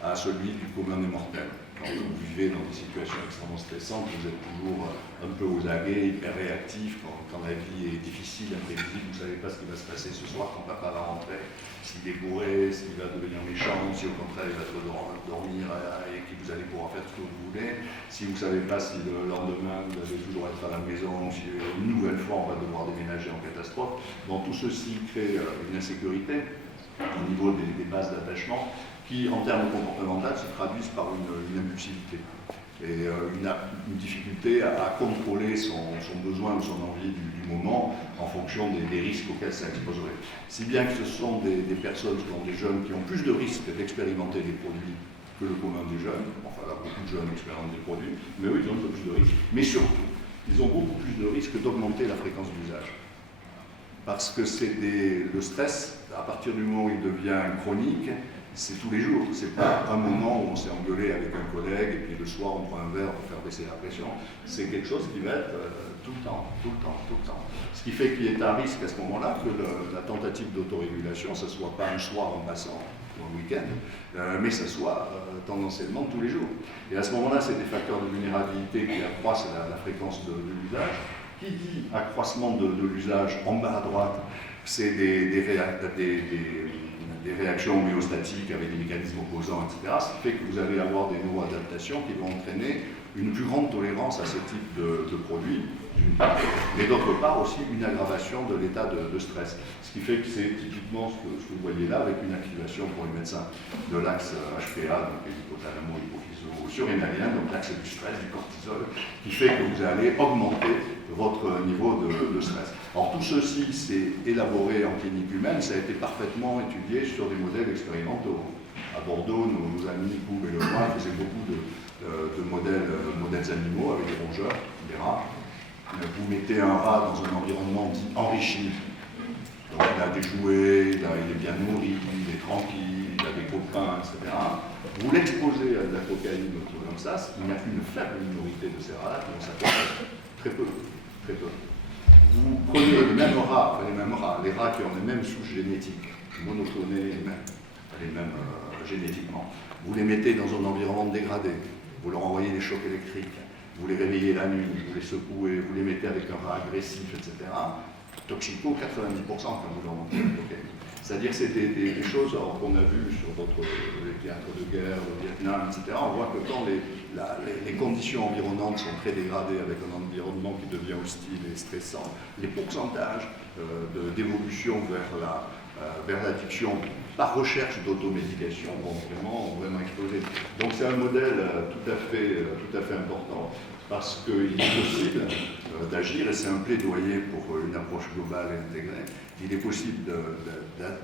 à celui du commun des mortels. Quand vous vivez dans des situations extrêmement stressantes, vous êtes toujours un peu aux aguets, hyper réactif, quand la vie est difficile, imprévisible, vous ne savez pas ce qui va se passer ce soir quand papa va rentrer, s'il est bourré, s'il va devenir méchant, si au contraire il va dormir et que vous allez pouvoir faire ce que vous voulez, si vous ne savez pas si le lendemain vous allez toujours être à la maison, si une nouvelle fois on va devoir déménager en catastrophe. Donc tout ceci crée une insécurité au niveau des bases d'attachement qui, en termes comportementaux, se traduisent par une impulsivité et une difficulté à contrôler son besoin ou son envie du moment en fonction des risques auxquels ça exposerait. Si bien que ce sont des personnes, souvent des jeunes, qui ont plus de risques d'expérimenter des produits que le commun des jeunes. Enfin, là, beaucoup de jeunes expérimentent des produits, mais eux, ils ont un peu plus de risques. Mais surtout, ils ont beaucoup plus de risques d'augmenter la fréquence d'usage. Parce que le stress, à partir du moment où il devient chronique, c'est tous les jours. C'est pas un moment où on s'est engueulé avec un collègue et puis le soir on prend un verre pour faire baisser la pression. C'est quelque chose qui va être tout le temps. Ce qui fait qu'il est à risque à ce moment-là que la tentative d'autorégulation, ce ne soit pas un soir en passant ou un week-end, mais ce soit tendanciellement tous les jours. Et à ce moment-là, c'est des facteurs de vulnérabilité qui accroissent la fréquence de l'usage. Qui dit accroissement de l'usage en bas à droite, c'est des réactions homéostatiques avec des mécanismes opposants, etc. Ce qui fait que vous allez avoir des neuroadaptations qui vont entraîner une plus grande tolérance à ce type de produits, d'une part, mais d'autre part aussi une aggravation de l'état de stress. Ce qui fait que c'est typiquement ce que vous voyez là, avec une activation pour les médecins de l'axe HPA, donc l'hypothalamo-hypophyso-surrénalien, donc l'axe du stress, du cortisol, qui fait que vous allez augmenter votre niveau de stress. Alors tout ceci, c'est élaboré en clinique humaine, ça a été parfaitement étudié sur des modèles expérimentaux. À Bordeaux, nos amis Coub et Leroy faisaient beaucoup de modèles animaux avec des rongeurs, des rats. Vous mettez un rat dans un environnement dit enrichi. Donc il a des jouets, il est bien nourri, il est tranquille, il a des copains, etc., vous l'exposez à de la cocaïne ou tout comme ça, il n'y a qu'une faible minorité de ces rats qui vont s'attaquer. Très peu, très peu. Vous prenez les mêmes rats, les rats qui ont les mêmes souches génétiques, monoclonés, les mêmes génétiquement, vous les mettez dans un environnement dégradé, vous leur envoyez des chocs électriques, vous les réveillez la nuit, vous les secouez, vous les mettez avec un rat agressif, etc. Toxico, 90% quand vous leur montez la cocaïne. C'est-à-dire que c'est des choses qu'on a vues sur d'autres théâtres de guerre, au Vietnam, etc. On voit que quand les conditions environnantes sont très dégradées avec un environnement qui devient hostile et stressant, les pourcentages d'évolution vers l'addiction par recherche d'automédication vont vraiment exploser. Donc c'est un modèle tout à fait important parce qu'il est possible d'agir, et c'est un plaidoyer pour une approche globale et intégrée. Il est possible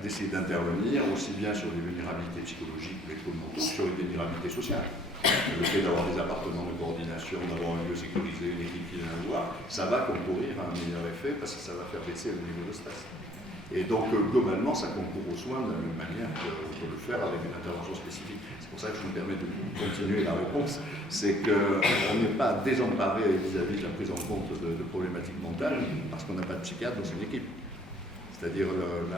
d'essayer d'intervenir aussi bien sur les vulnérabilités psychologiques ou économiques, sur les vulnérabilités sociales. Le fait d'avoir des appartements de coordination, d'avoir un lieu sécurisé, une équipe qui vient voir, ça va concourir à un meilleur effet parce que ça va faire baisser le niveau de stress. Et donc, globalement, ça concourt aux soins de la même manière qu'on peut le faire avec une intervention spécifique. C'est pour ça que je me permets de continuer la réponse. C'est qu'on n'est pas désemparé vis-à-vis de la prise en compte de problématiques mentales parce qu'on n'a pas de psychiatre dans une équipe. C'est-à-dire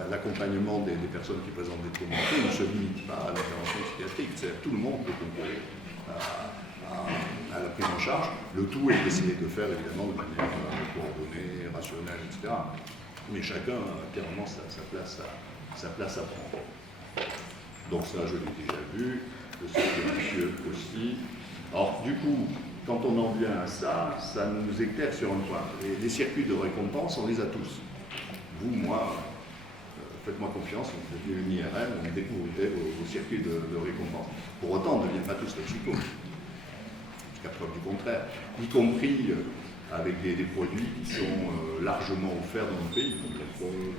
l'accompagnement des personnes qui présentent des troubles mentaux ne se limite pas à l'intervention psychiatrique. Tout le monde peut concourir à la prise en charge. Le tout est d'essayer de faire évidemment de manière coordonnée, rationnelle, etc. Mais chacun a clairement sa place à prendre. Donc ça, je l'ai déjà vu, le cercle vicieux aussi. Alors du coup, quand on en vient à ça, ça nous éclaire sur un point. Les circuits de récompense, on les a tous. Vous, moi, faites-moi confiance, vous devenez une IRM, on découvre vos circuits de récompense. Pour autant, on ne devient pas tous toxicos. Jusqu'à preuve du contraire. Y compris avec des produits qui sont largement offerts dans nos pays, comme l'alcool,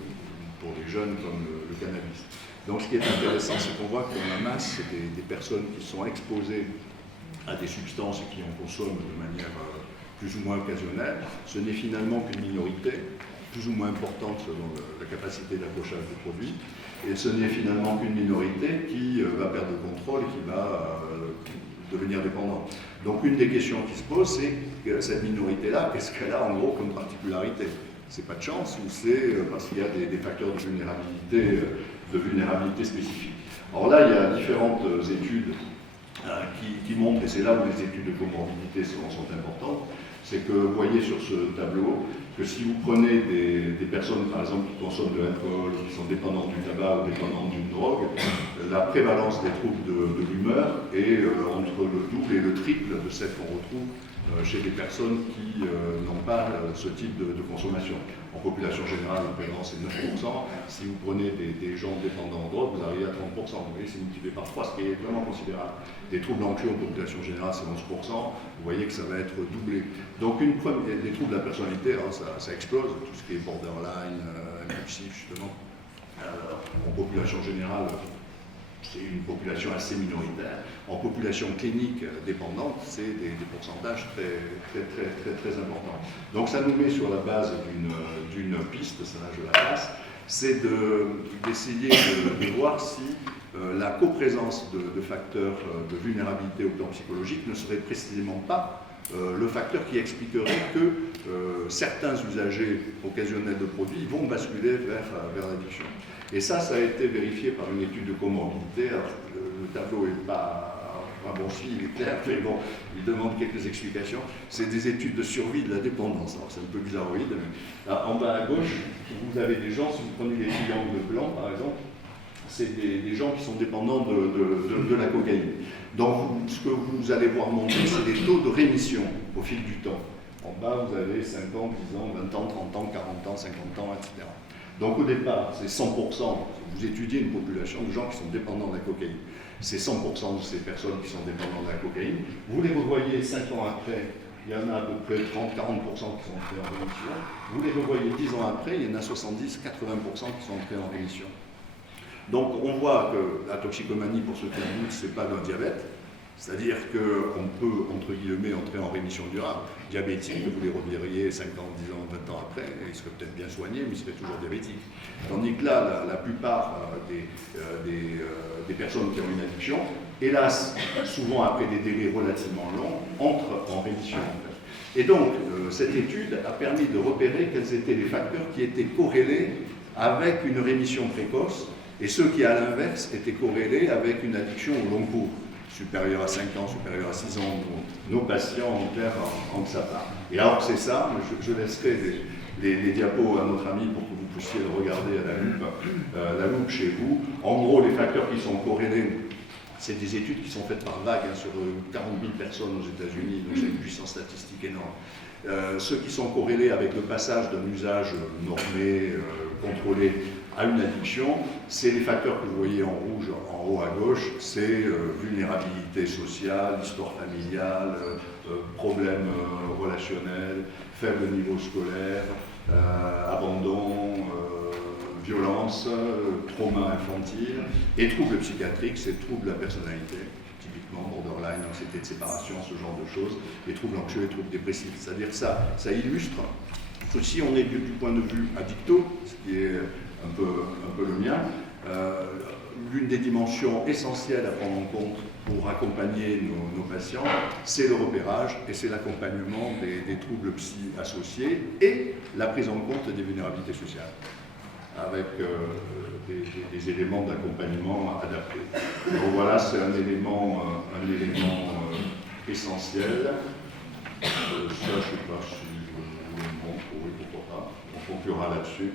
pour les jeunes comme le cannabis. Donc ce qui est intéressant, c'est qu'on voit que dans la masse, c'est des personnes qui sont exposées à des substances et qui en consomment de manière plus ou moins occasionnelle. Ce n'est finalement qu'une minorité, plus ou moins importante selon la capacité d'accrochage du produit, et ce n'est finalement qu'une minorité qui va perdre le contrôle et qui va devenir dépendante. Donc une des questions qui se pose, c'est que cette minorité-là, qu'est-ce qu'elle a en gros comme particularité? C'est pas de chance ou c'est parce qu'il y a des facteurs de vulnérabilité spécifiques? Alors là, il y a différentes études qui montrent, et c'est là où les études de comorbidité sont importantes, c'est que vous voyez sur ce tableau que si vous prenez des personnes, par exemple, qui consomment de l'alcool, qui sont dépendantes du tabac ou dépendantes d'une drogue, la prévalence des troubles de l'humeur est entre le double et le triple de celle qu'on retrouve chez des personnes qui n'ont pas ce type de consommation. En population générale, la prévalence est 9%. Si vous prenez des gens dépendants en drogue, vous arrivez à 30%. Vous voyez, c'est multiplié par 3, ce qui est vraiment considérable. Des troubles anxieux en population générale, c'est 11%. Vous voyez que ça va être doublé. Donc, des troubles de la personnalité, hein, ça explose. Tout ce qui est borderline, impulsif, justement. En population générale, c'est une population assez minoritaire. En population clinique dépendante, c'est des pourcentages très importants. Donc ça nous met sur la base d'une piste, ça je la passe, c'est d'essayer de voir si la coprésence de facteurs de vulnérabilité au plan psychologique ne serait précisément pas le facteur qui expliquerait que certains usagers occasionnels de produits vont basculer vers l'addiction. Et ça a été vérifié par une étude de comorbidité. Alors, le tableau n'est pas bon, si, il est clair, mais bon, il demande quelques explications. C'est des études de survie de la dépendance. Alors, c'est un peu bizarroïde, mais là, en bas à gauche, vous avez des gens, si vous prenez les triangles blancs, par exemple, c'est des gens qui sont dépendants de la cocaïne. Donc, ce que vous allez voir monter, c'est des taux de rémission au fil du temps. En bas, vous avez 5 ans, 10 ans, 20 ans, 30 ans, 40 ans, 50 ans, etc. Donc au départ, c'est 100%, vous étudiez une population de gens qui sont dépendants de la cocaïne. C'est 100% de ces personnes qui sont dépendantes de la cocaïne. Vous les revoyez 5 ans après, il y en a à peu près 30-40% qui sont entrés en rémission. Vous les revoyez 10 ans après, il y en a 70-80% qui sont entrés en rémission. Donc on voit que la toxicomanie, pour ceux qui en doutent, ce n'est pas d'un diabète, C'est-à-dire qu'on peut, entre guillemets, entrer en rémission durable. Diabétique, vous les reverriez 5 ans, 10 ans, 20 ans après, il serait peut-être bien soigné, mais il serait toujours diabétique. Tandis que là, la plupart des personnes qui ont une addiction, hélas, souvent après des délais relativement longs, entrent en rémission. Et donc, cette étude a permis de repérer quels étaient les facteurs qui étaient corrélés avec une rémission précoce et ceux qui, à l'inverse, étaient corrélés avec une addiction au long cours, supérieure à 5 ans, supérieure à 6 ans. Nos patients en clair en ça part. Et alors que c'est ça, je laisserai les diapos à notre ami pour que vous puissiez le regarder à la loupe chez vous. En gros, les facteurs qui sont corrélés, c'est des études qui sont faites par vagues sur 40 000 personnes aux États-Unis, donc c'est une puissance statistique énorme. Ceux qui sont corrélés avec le passage d'un usage normé, contrôlé, à une addiction, c'est les facteurs que vous voyez en rouge en haut à gauche, c'est vulnérabilité sociale, histoire familiale, problèmes relationnels, faible niveau scolaire, abandon, violence, trauma infantile, et troubles psychiatriques, c'est troubles de la personnalité, typiquement borderline, anxiété de séparation, ce genre de choses, et troubles anxieux et troubles dépressifs. C'est-à-dire que ça illustre que si on est du point de vue addicto, ce qui est un peu le mien, l'une des dimensions essentielles à prendre en compte pour accompagner nos patients, c'est le repérage et c'est l'accompagnement des troubles psy associés et la prise en compte des vulnérabilités sociales, avec des éléments d'accompagnement adaptés. Donc voilà, c'est un élément essentiel. Ça, je ne sais pas si je le montre, oui, pourquoi pas, on conclura là-dessus.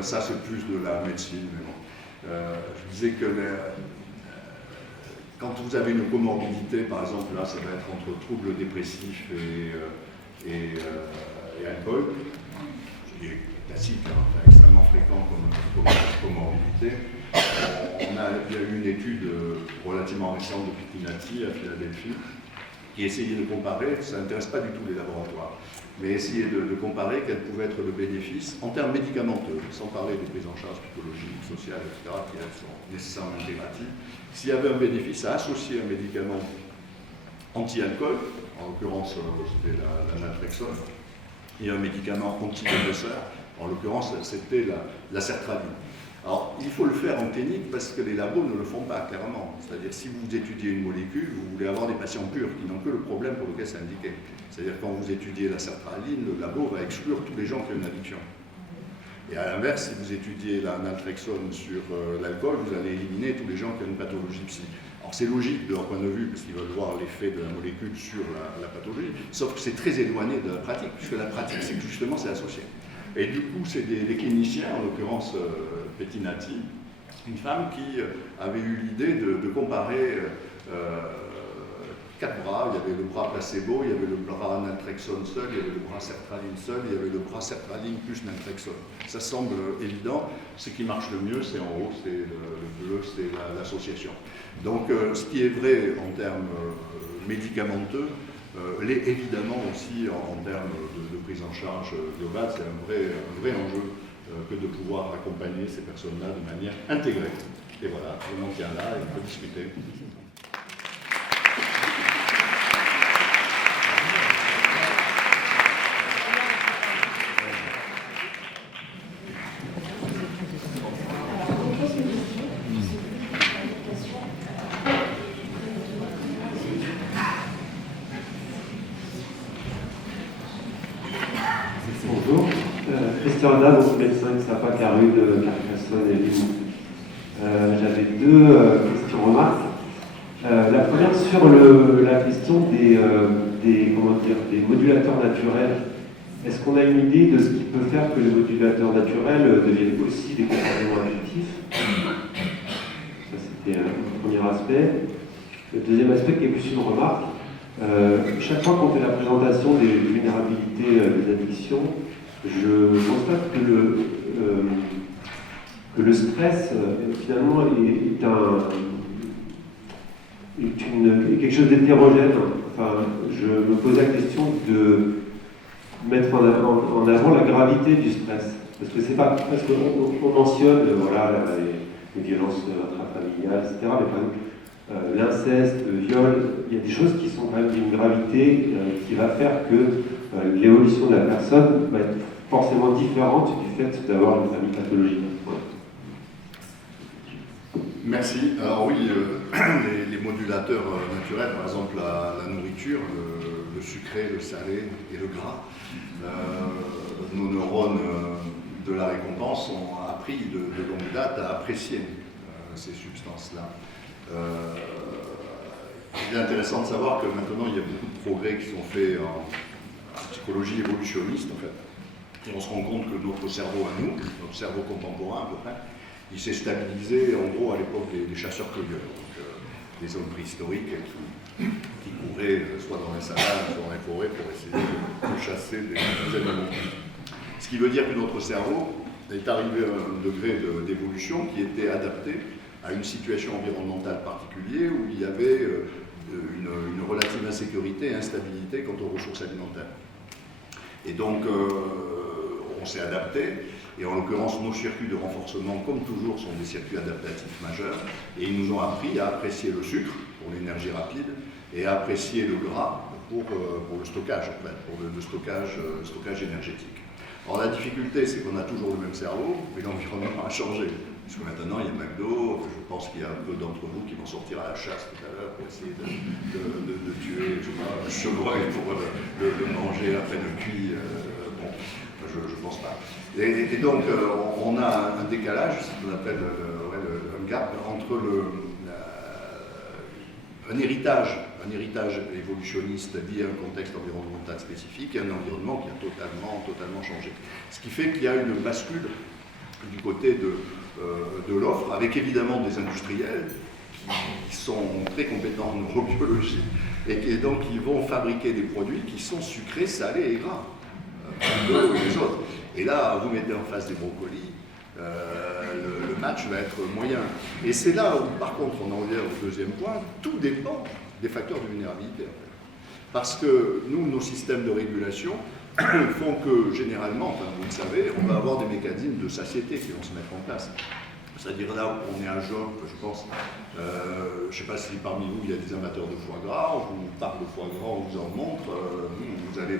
Ça, c'est plus de la médecine, mais bon. Je disais que quand vous avez une comorbidité, par exemple, là, ça va être entre troubles dépressifs et alcool, ce qui est classique, hein, extrêmement fréquent comme comorbidité. Il y a eu une étude relativement récente de Pitinati à Philadelphie qui essayait de comparer, ça n'intéresse pas du tout les laboratoires, mais essayer de comparer quel pouvait être le bénéfice en termes médicamenteux, sans parler des prises en charge psychologiques, sociales, etc., qui elles sont nécessairement intégratives. S'il y avait un bénéfice à associer un médicament anti-alcool, en l'occurrence c'était la naltrexone, et un médicament antidépresseur, en l'occurrence c'était la sertraline. Alors, il faut le faire en clinique parce que les labos ne le font pas, clairement. C'est-à-dire, si vous étudiez une molécule, vous voulez avoir des patients purs qui n'ont que le problème pour lequel c'est indiqué. C'est-à-dire, quand vous étudiez la sertraline, le labo va exclure tous les gens qui ont une addiction. Et à l'inverse, si vous étudiez la naltrexone sur l'alcool, vous allez éliminer tous les gens qui ont une pathologie psy. Alors, c'est logique de leur point de vue, parce qu'ils veulent voir l'effet de la molécule sur la pathologie, sauf que c'est très éloigné de la pratique, puisque la pratique, c'est que justement, c'est associé. Et du coup, c'est des cliniciens, en l'occurrence Petinati, une femme qui avait eu l'idée de comparer 4 bras. Il y avait le bras placebo, il y avait le bras naltrexone seul, il y avait le bras sertraline seul, il y avait le bras sertraline plus naltrexone. Ça semble évident. Ce qui marche le mieux, c'est en haut, c'est le bleu, c'est l'association. Donc, ce qui est vrai en termes médicamenteux, l'est évidemment aussi en termes de prise en charge globale. C'est un vrai enjeu que de pouvoir accompagner ces personnes-là de manière intégrée. Et voilà, on en tient là et on peut discuter. Médecin qui s'appelle Caru de Carcassonne et Lille. J'avais 2 questions remarques. La première sur la question des modulateurs naturels. Est-ce qu'on a une idée de ce qui peut faire que les modulateurs naturels deviennent aussi des comportements addictifs? Ça, c'était un premier aspect. Le deuxième aspect qui est plus une remarque. Chaque fois qu'on fait la présentation des vulnérabilités des addictions, je constate que le stress, finalement, est quelque chose d'hétérogène. Enfin, je me pose la question de mettre en avant la gravité du stress. Parce que c'est pas parce qu'on mentionne voilà, les violences intrafamiliales, etc. Mais par exemple, l'inceste, le viol, il y a des choses qui sont quand même d'une gravité qui va faire que l'évolution de la personne va être forcément différente du fait d'avoir une famille pathologique. Voilà. Merci. Alors oui, les modulateurs naturels, par exemple la nourriture, le sucré, le salé et le gras, nos neurones de la récompense ont appris de longue date à apprécier ces substances-là. Il est intéressant de savoir que maintenant il y a beaucoup de progrès qui sont faits en psychologie évolutionniste en fait. Et on se rend compte que notre cerveau à nous, notre cerveau contemporain à peu près, il s'est stabilisé en gros à l'époque des chasseurs-cueilleurs, donc des hommes préhistoriques qui couraient soit dans les savanes, soit dans les forêts pour essayer de chasser des animaux. Ce qui veut dire que notre cerveau est arrivé à un degré d'évolution qui était adapté à une situation environnementale particulière où il y avait une relative insécurité et instabilité quant aux ressources alimentaires. Et donc, on s'est adapté, et en l'occurrence, nos circuits de renforcement, comme toujours, sont des circuits adaptatifs majeurs, et ils nous ont appris à apprécier le sucre pour l'énergie rapide, et à apprécier le gras pour le stockage, en fait, pour le stockage énergétique. Alors la difficulté, c'est qu'on a toujours le même cerveau, mais l'environnement a changé. Parce que maintenant, il y a McDo, je pense qu'il y a un peu d'entre vous qui vont sortir à la chasse tout à l'heure pour essayer de tuer, je sais pas, un chevreuil pour le manger à peine cuit. Bon, je pense pas. Et donc, on a un décalage, ce qu'on appelle un gap entre un héritage évolutionniste lié à un contexte environnemental spécifique et un environnement qui a totalement changé. Ce qui fait qu'il y a une bascule du côté de l'offre, avec évidemment des industriels qui sont très compétents en neurobiologie et donc qui vont fabriquer des produits qui sont sucrés, salés et gras, comme les autres. Et là, vous mettez en face des brocolis, le match va être moyen. Et c'est là où, par contre, on en revient au deuxième point, tout dépend des facteurs de vulnérabilité. En fait. Parce que nous, nos systèmes de régulation font que, généralement, enfin, vous le savez, on va avoir des mécanismes de satiété qui vont se mettre en place. C'est-à-dire là où on est à Job, je pense, je ne sais pas si parmi vous il y a des amateurs de foie gras, on vous parle de foie gras, on vous en montre,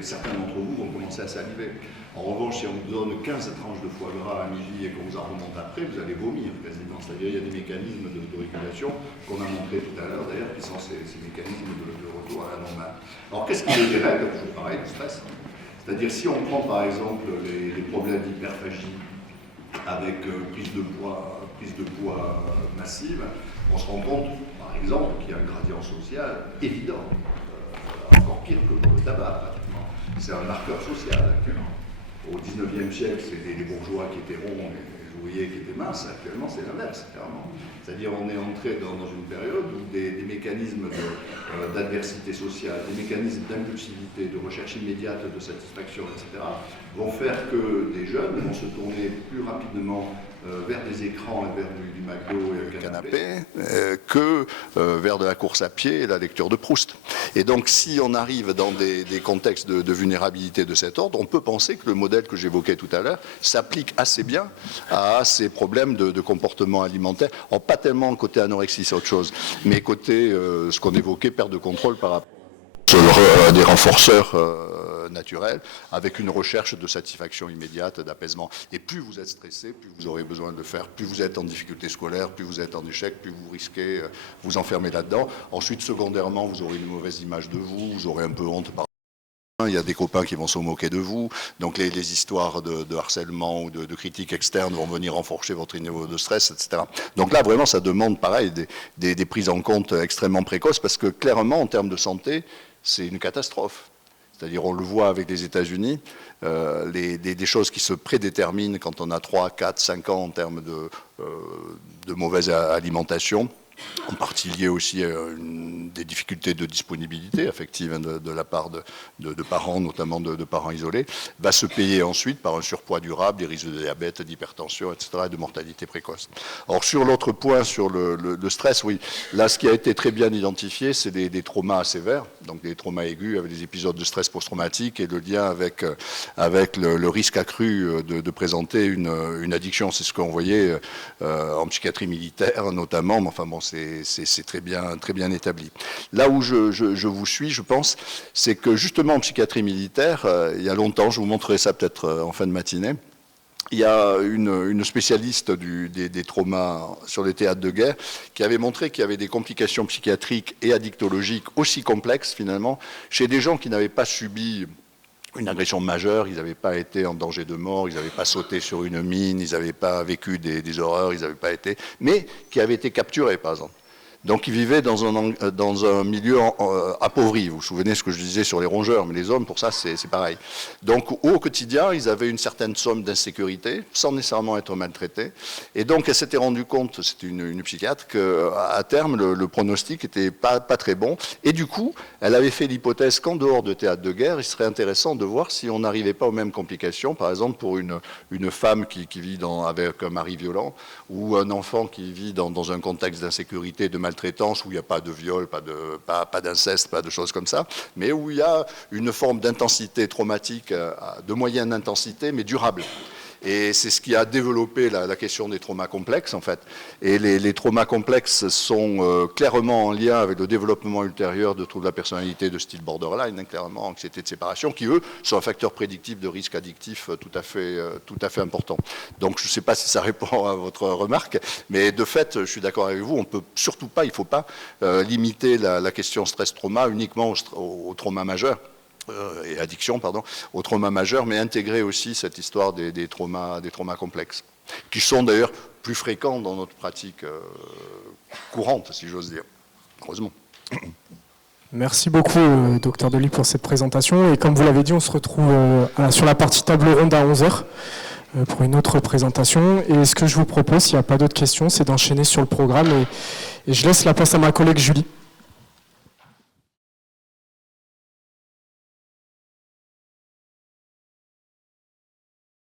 certains d'entre vous vont commencer à saliver. En revanche, si on vous donne 15 tranches de foie gras à midi et qu'on vous en remonte après, vous allez vomir quasiment. C'est-à-dire il y a des mécanismes de régulation qu'on a montré tout à l'heure d'ailleurs, qui sont ces mécanismes de retour à la normale. Alors qu'est-ce qui les dérègle? Toujours pareil, le stress. C'est-à-dire si on prend par exemple les problèmes d'hyperphagie avec prise de poids massive, on se rend compte par exemple qu'il y a un gradient social évident, encore pire que pour le tabac pratiquement. C'est un marqueur social actuellement. Au 19e siècle, c'était les bourgeois qui étaient ronds et les ouvriers qui étaient minces. Actuellement, c'est l'inverse, clairement. C'est-à-dire on est entré dans une période où des mécanismes d'adversité sociale, des mécanismes d'impulsivité, de recherche immédiate de satisfaction, etc., vont faire que des jeunes vont se tourner plus rapidement vers des écrans et vers du McDo et du canapé que vers de la course à pied et la lecture de Proust. Et donc si on arrive dans des contextes de vulnérabilité de cet ordre, on peut penser que le modèle que j'évoquais tout à l'heure s'applique assez bien à ces problèmes de comportement alimentaire. Alors, pas tellement côté anorexie, c'est autre chose, mais côté ce qu'on évoquait, perte de contrôle par rapport des renforceurs naturels, avec une recherche de satisfaction immédiate, d'apaisement. Et plus vous êtes stressé, plus vous aurez besoin de le faire, plus vous êtes en difficulté scolaire, plus vous êtes en échec, plus vous risquez vous enfermer là-dedans. Ensuite, secondairement, vous aurez une mauvaise image de vous, vous aurez un peu honte par il y a des copains qui vont se moquer de vous, donc les histoires de harcèlement ou de critiques externes vont venir renforcer votre niveau de stress, etc. Donc là, vraiment, ça demande, pareil, des prises en compte extrêmement précoces, parce que clairement, en termes de santé, c'est une catastrophe. C'est-à-dire, on le voit avec les États-Unis, des choses qui se prédéterminent quand on a 3, 4, 5 ans en termes de mauvaise alimentation, en partie lié aussi à des difficultés de disponibilité affective de la part de parents, notamment de parents isolés, va se payer ensuite par un surpoids durable, des risques de diabète, d'hypertension, etc., et de mortalité précoce. Or, sur l'autre point, sur le stress, oui, là, ce qui a été très bien identifié, c'est des traumas sévères, donc des traumas aigus avec des épisodes de stress post-traumatique et le lien avec le risque accru de présenter une addiction. C'est ce qu'on voyait en psychiatrie militaire, notamment, mais enfin bon, c'est très bien établi. Là où je vous suis, je pense, c'est que justement en psychiatrie militaire, il y a longtemps, je vous montrerai ça peut-être en fin de matinée, il y a une spécialiste des traumas sur les théâtres de guerre qui avait montré qu'il y avait des complications psychiatriques et addictologiques aussi complexes finalement chez des gens qui n'avaient pas subi une agression majeure, ils n'avaient pas été en danger de mort, ils n'avaient pas sauté sur une mine, ils n'avaient pas vécu des horreurs, ils n'avaient pas été, mais qui avaient été capturés par exemple. Donc ils vivaient dans un milieu appauvri. Vous vous souvenez ce que je disais sur les rongeurs, mais les hommes, pour ça, c'est pareil. Donc au quotidien, ils avaient une certaine somme d'insécurité, sans nécessairement être maltraités. Et donc elle s'était rendue compte, c'était une psychiatre, qu'à terme, le pronostic n'était pas très bon. Et du coup, elle avait fait l'hypothèse qu'en dehors de théâtre de guerre, il serait intéressant de voir si on n'arrivait pas aux mêmes complications. Par exemple, pour une femme qui vit avec un mari violent, ou un enfant qui vit dans un contexte d'insécurité, de maltraitance, où il n'y a pas de viol, pas d'inceste, pas de choses comme ça, mais où il y a une forme d'intensité traumatique, de moyenne intensité, mais durable. Et c'est ce qui a développé la question des traumas complexes, en fait. Et les traumas complexes sont clairement en lien avec le développement ultérieur de troubles de la personnalité de style borderline, clairement, anxiété de séparation, qui, eux, sont un facteur prédictif de risque addictif tout à fait important. Donc, je ne sais pas si ça répond à votre remarque, mais de fait, je suis d'accord avec vous, on peut surtout pas, il ne faut pas limiter la question stress-trauma uniquement au trauma majeur. Et addiction, pardon, au trauma majeur, mais intégrer aussi cette histoire des traumas complexes, qui sont d'ailleurs plus fréquents dans notre pratique courante, si j'ose dire, heureusement. Merci beaucoup, Dr Delis, pour cette présentation. Et comme vous l'avez dit, on se retrouve sur la partie table ronde à 11h pour une autre présentation. Et ce que je vous propose, s'il n'y a pas d'autres questions, c'est d'enchaîner sur le programme. Et je laisse la place à ma collègue Julie.